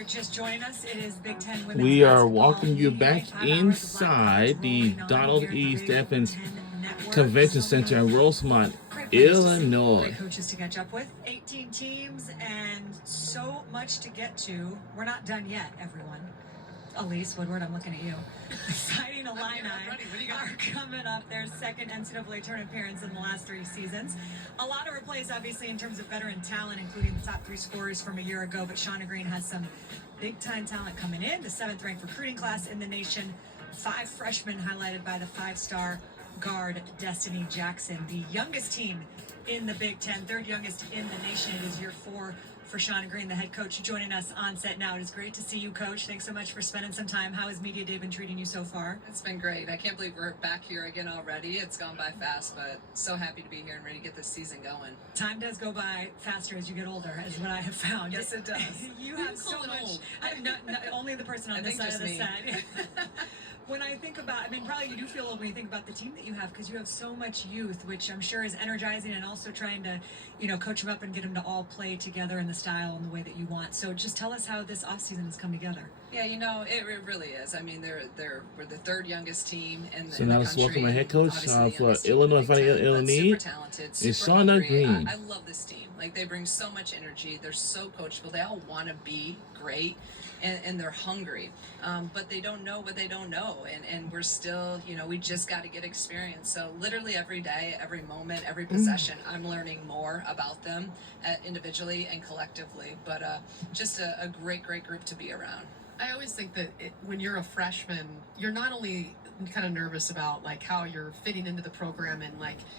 you're just joining us, it is Big Ten women's We are basketball. walking you back inside the Donald E. Stephens Convention Center in Rosemont, Illinois. Great coaches to catch up with. 18 teams and so much to get to. We're not done yet, everyone. Elise Woodward, I'm looking at you. Fighting Illini are coming up their second NCAA tournament appearance in the last 3 seasons. A lot to replace, obviously, in terms of veteran talent, including the top 3 scorers from a year ago. But Shauna Green has some big-time talent coming in. The 7th-ranked recruiting class in the nation. 5 freshmen highlighted by the 5-star guard Destiny Jackson. The youngest team in the Big Ten, 3rd youngest in the nation. It is year 4 for Shauna Green, the head coach, joining us on set now. It is great to see you, Coach. Thanks so much for spending some time. How has Media Day been treating you so far? It's been great. I can't believe we're back here again already. It's gone by fast, but so happy to be here and ready to get this season going. Time does go by faster as you get older, is what I have found. Yes, it does. You have so much. Only the person on this side of the set. When I think about, probably you do feel old when you think about the team that you have, because you have so much youth, which I'm sure is energizing, and also trying to, coach them up and get them to all play together in the style and the way that you want. So just tell us how this offseason has come together. Yeah, it really is. We're the 3rd youngest team in the So now let's welcome my head coach for Illinois Fighting Illini. Super talented, super it's Shauna hungry. Green. I love this team. They bring so much energy. They're so coachable. They all want to be great. And they're hungry, but they don't know what they don't know, and we're still, we just got to get experience. So literally every day, every moment, every possession, I'm learning more about them individually and collectively, but just a great group to be around. I always think that when you're a freshman, you're not only kind of nervous about how you're fitting into the program and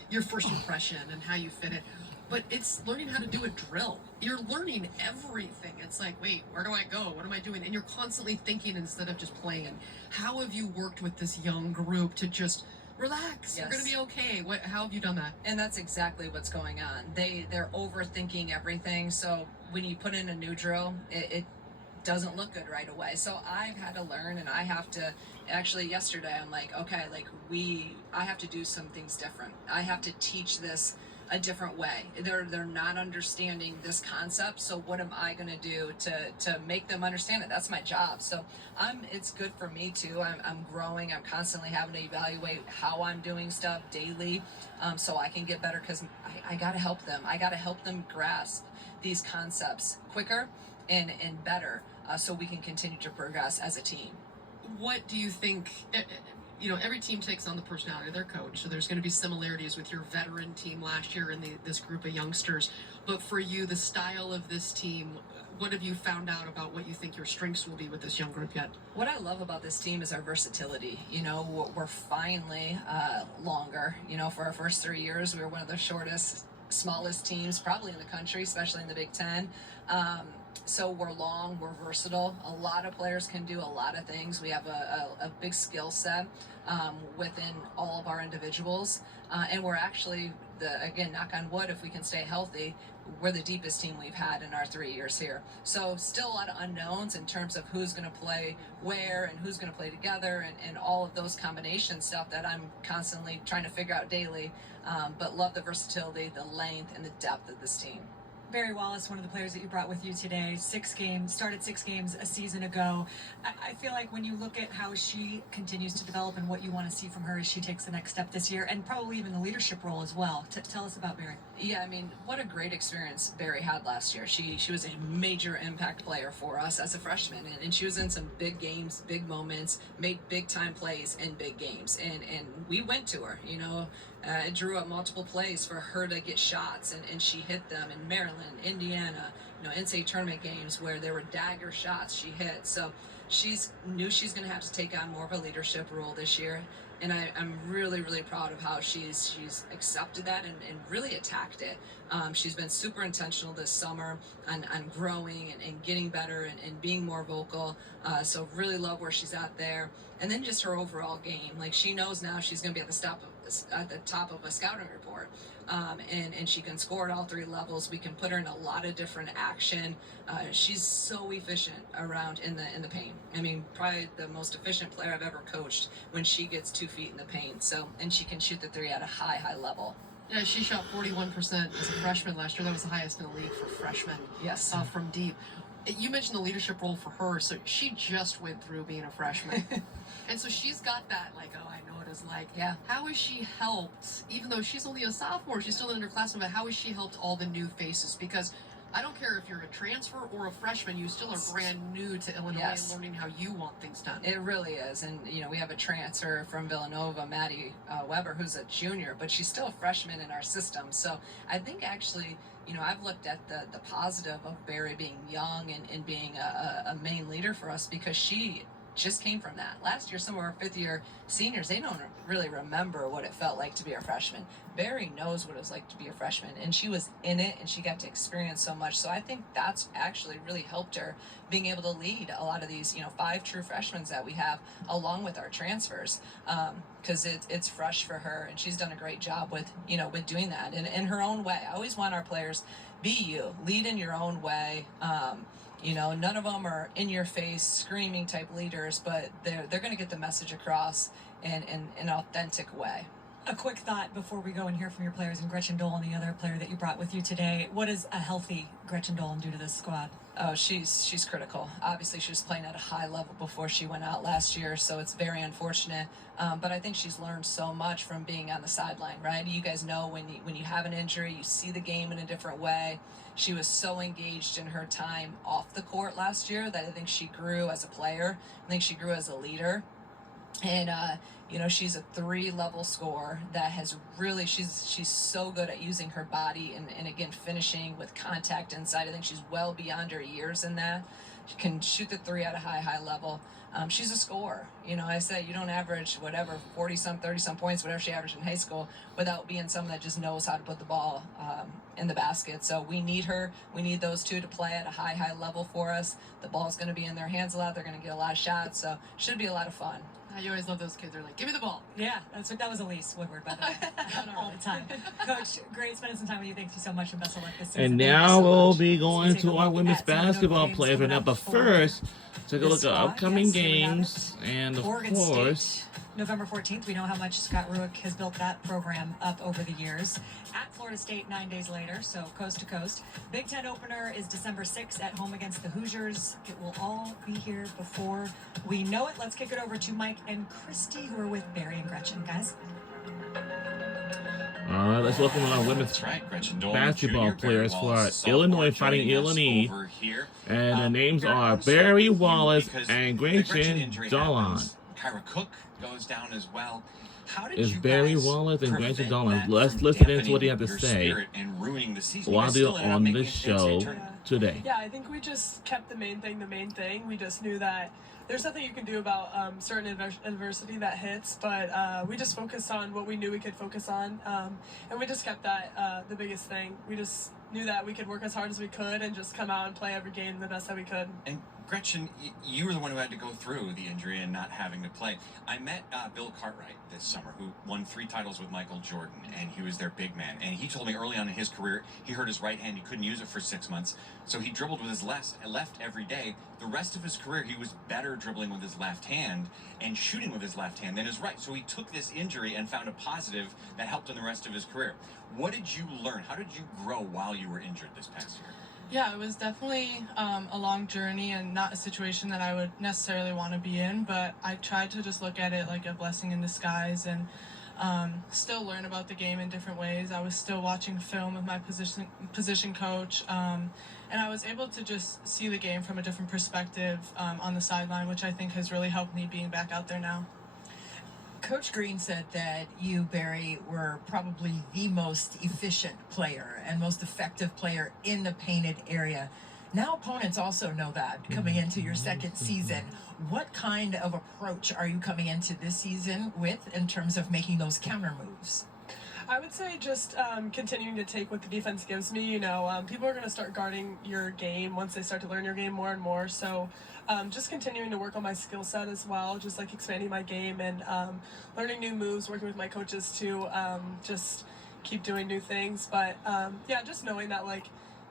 your first impression and how you fit it, but it's learning how to do a drill. You're learning everything. It's wait, where do I go? What am I doing? And you're constantly thinking instead of just playing. How have you worked with this young group to just relax? Yes. You're going to be okay. How have you done that? And that's exactly what's going on. They're overthinking everything. So when you put in a new drill, it doesn't look good right away. So I've had to learn, and I have to actually yesterday I'm okay, I have to do some things different. I have to teach this a different way. They're not understanding this concept, so what am I going to do to make them understand it? That's my job. So it's good for me too. I'm growing. I'm constantly having to evaluate how I'm doing stuff daily, so I can get better, because I got to help them. I got to help them grasp these concepts quicker and better, so we can continue to progress as a team. What do you think? Every team takes on the personality of their coach, so there's going to be similarities with your veteran team last year and this group of youngsters. But for you, the style of this team, what have you found out about what you think your strengths will be with this young group yet? What I love about this team is our versatility. We're finally longer. For our first 3 years, we were one of the smallest teams probably in the country, especially in the Big Ten. So we're long, we're versatile. A lot of players can do a lot of things. We have a big skill set within all of our individuals. And we're actually, again, knock on wood, if we can stay healthy, we're the deepest team we've had in our 3 years here. So still a lot of unknowns in terms of who's going to play where and who's going to play together, and all of those combination stuff that I'm constantly trying to figure out daily. But love the versatility, the length, and the depth of this team. Barry Wallace, one of the players that you brought with you today, started 6 games a season ago. I feel like when you look at how she continues to develop and what you want to see from her as she takes the next step this year, and probably even the leadership role as well. Tell us about Barry. Yeah, what a great experience Barry had last year. She was a major impact player for us as a freshman, and she was in some big games, big moments, made big time plays in big games, and we went to her. It drew up multiple plays for her to get shots, and she hit them in Maryland, Indiana, NCAA tournament games where there were dagger shots she hit. So she's going to have to take on more of a leadership role this year. And I'm really, really proud of how she's accepted that and really attacked it. She's been super intentional this summer on growing and getting better and being more vocal. So really love where she's at there. And then just her overall game. She knows now she's going to be at the top of a scouting report. And she can score at all 3 levels. We can put her in a lot of different action. She's so efficient around in the paint. Probably the most efficient player I've ever coached when she gets 2 feet in the paint. So, and she can shoot the 3 at a high level. Yeah, she shot 41% as a freshman last year. That was the highest in the league for freshmen. Yes. From deep. You mentioned the leadership role for her, so she just went through being a freshman. And so she's got that, like, oh, I know what it's like. Yeah. How has she helped, even though she's only a sophomore, she's still an underclassman, but how has she helped all the new faces? Because I don't care if you're a transfer or a freshman, you still are brand new to Illinois Yes. and learning how you want things done. It really is. And, we have a transfer from Villanova, Maddie Weber, who's a junior, but she's still a freshman in our system. So I think actually, I've looked at the positive of Barry being young and being a main leader for us because she just came from that. Last year, some of our fifth-year seniors, they don't really remember what it felt like to be a freshman. Barry knows what it was like to be a freshman, and she was in it, and she got to experience so much. So I think that's actually really helped her being able to lead a lot of these, 5 true freshmen that we have, along with our transfers, because it's fresh for her, and she's done a great job with doing that in her own way. I always want our players, be you, lead in your own way. None of them are in your face screaming type leaders, but they're going to get the message across in an authentic way. A quick thought before we go and hear from your players and Gretchen Dolan, the other player that you brought with you today. What does a healthy Gretchen Dolan do to this squad? Oh, she's critical. Obviously, she was playing at a high level before she went out last year, so it's very unfortunate. But I think she's learned so much from being on the sideline, right? You guys know when you have an injury, you see the game in a different way. She was so engaged in her time off the court last year that I think she grew as a player. I think she grew as a leader. And, she's a 3-level scorer that has really, she's so good at using her body and again, finishing with contact inside. I think she's well beyond her years in that. She can shoot the 3 at a high level. She's a scorer. I said you don't average 40-some, 30-some points, whatever she averaged in high school, without being someone that just knows how to put the ball in the basket. So we need her. We need those two to play at a high level for us. The ball's going to be in their hands a lot. They're going to get a lot of shots. So should be a lot of fun. You always love those kids. They're like, give me the ball. Yeah, that was Elise Woodward, by the way. All the time. Coach, great spending some time with you. Thank you so much, and best of luck this season. And Thank you now so we'll much. be going Take a to our look women's at some of the basketball games players right coming now. up But for first, take a this look at squad. upcoming Yes, here we have games. And of Oregon course, State, November 14th. We know how much Scott Ruick has built that program up over the years. At Florida State 9 days later, so coast to coast. Big Ten opener is December 6th at home against the Hoosiers. It will all be here before we know it. Let's kick it over to Mike and Christy, who are with Barry and Gretchen, guys. all right, let's welcome our women's That's right, Gretchen Dolan, basketball Junior, players Barry for Wallace, sophomore, Illinois Fighting joining us Illini. over here. And the names Barry, are I'm starting Barry with you Wallace because and the Gretchen Gretchen injury Dolan. happens. Kyra Cook goes down as well. How did Is you Barry guys Wallace and prevent Gretchen Dolan? that Let's from listen into what he dampening had to your say spirit and ruining the season? You while guys they're still ended up on making this it to the show NCAA tournament. today. Yeah, I think we just kept the main thing. We just knew that there's nothing you can do about certain adversity that hits, but we just focused on what we knew we could focus on, and we just kept that the biggest thing. We just knew that we could work as hard as we could and just come out and play every game the best that we could. And Gretchen, you were the one who had to go through the injury and not having to play. I met Bill Cartwright this summer, who won 3 titles with Michael Jordan, and he was their big man. And he told me early on in his career, he hurt his right hand, he couldn't use it for 6 months, so he dribbled with his left every day. The rest of his career, he was better dribbling with his left hand and shooting with his left hand than his right. So he took this injury and found a positive that helped in the rest of his career. What did you learn? How did you grow while you were injured this past year? Yeah, it was definitely a long journey and not a situation that I would necessarily want to be in, but I tried to just look at it like a blessing in disguise and still learn about the game in different ways. I was still watching film with my position coach, and I was able to just see the game from a different perspective on the sideline, which I think has really helped me being back out there now. Coach Green said that you, Barry, were probably the most efficient player and most effective player in the painted area. Now opponents also know that coming into your second season. What kind of approach are you coming into this season with in terms of making those counter moves? I would say just continuing to take what the defense gives me. People are going to start guarding your game once they start to learn your game more and more. So just continuing to work on my skill set as well, just like expanding my game and learning new moves, working with my coaches to just keep doing new things. But just knowing that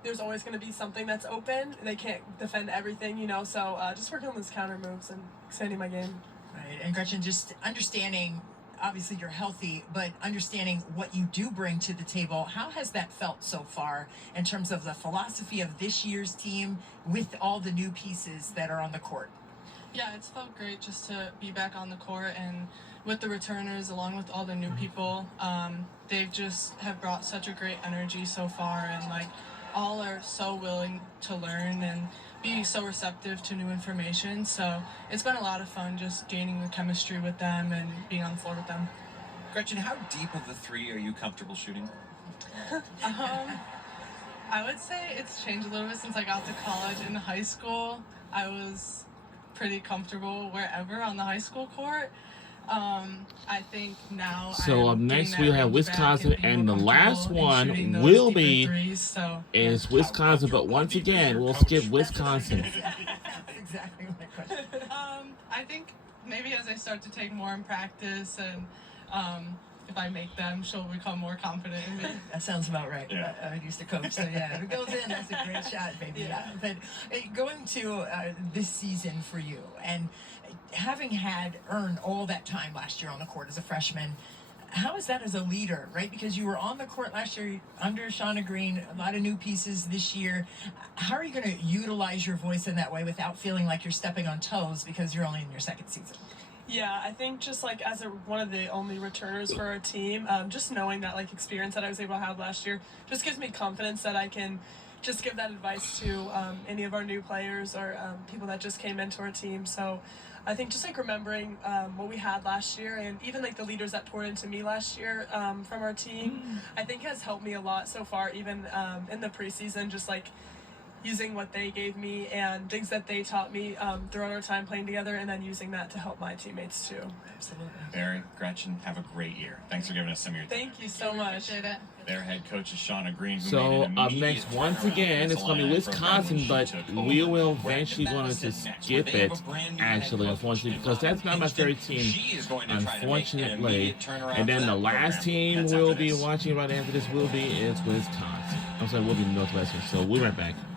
there's always going to be something that's open. They can't defend everything, so just working on those counter moves and expanding my game. Right, and Gretchen, just understanding obviously you're healthy, but understanding what you do bring to the table, how has that felt so far in terms of the philosophy of this year's team with all the new pieces that are on the court? Yeah, it's felt great just to be back on the court and with the returners, along with all the new people. They've just have brought such a great energy so far, and like all are so willing to learn and be so receptive to new information. So it's been a lot of fun just gaining the chemistry with them and being on the floor with them. Gretchen, how deep of the three are you comfortable shooting? I would say it's changed a little bit since I got to college. In high school, I was pretty comfortable wherever on the high school court. I think now. So I'm up next getting we that have range back Wisconsin, being and the more last comfortable in shooting one those will deeper be threes, so, is Wisconsin. But once again, we'll skip Wisconsin. That's exactly my question. I think maybe as I start to take more in practice and if I make them, she'll become more confident in me. That sounds about right. Yeah. I used to coach, so yeah, if it goes in, that's a great shot, baby. Yeah. But going to this season for you, and having earned all that time last year on the court as a freshman, how is that as a leader, right? Because you were on the court last year under Shauna Green, a lot of new pieces this year. How are you going to utilize your voice in that way without feeling like you're stepping on toes because you're only in your second season? Yeah, I think just like as one of the only returners for our team, just knowing that like experience that I was able to have last year just gives me confidence that I can just give that advice to any of our new players or people that just came into our team. So I think just like remembering what we had last year, and even like the leaders that poured into me last year from our team, I think has helped me a lot so far, even in the preseason, just like using what they gave me and things that they taught me throughout our time playing together, and then using that to help my teammates too. Absolutely. Barry, Gretchen, have a great year. Thanks for giving us some of your time. Thank you so much. Appreciate it. Their head coach is Shauna Green. Who So made an up immediate next, once turnaround again, as it's a going to be lineup program when Wisconsin, she but took we over. will Brandon eventually going to Madison next, skip where they have it, a brand new actually, head coach, unfortunately, and because that's not my Kingston, favorite team, she is going to try to make an unfortunately. immediate turnaround And then for the that last program. team That's we'll after be this. watching right after this is Wisconsin. I'm sorry, will be Northwestern. So we'll be right back.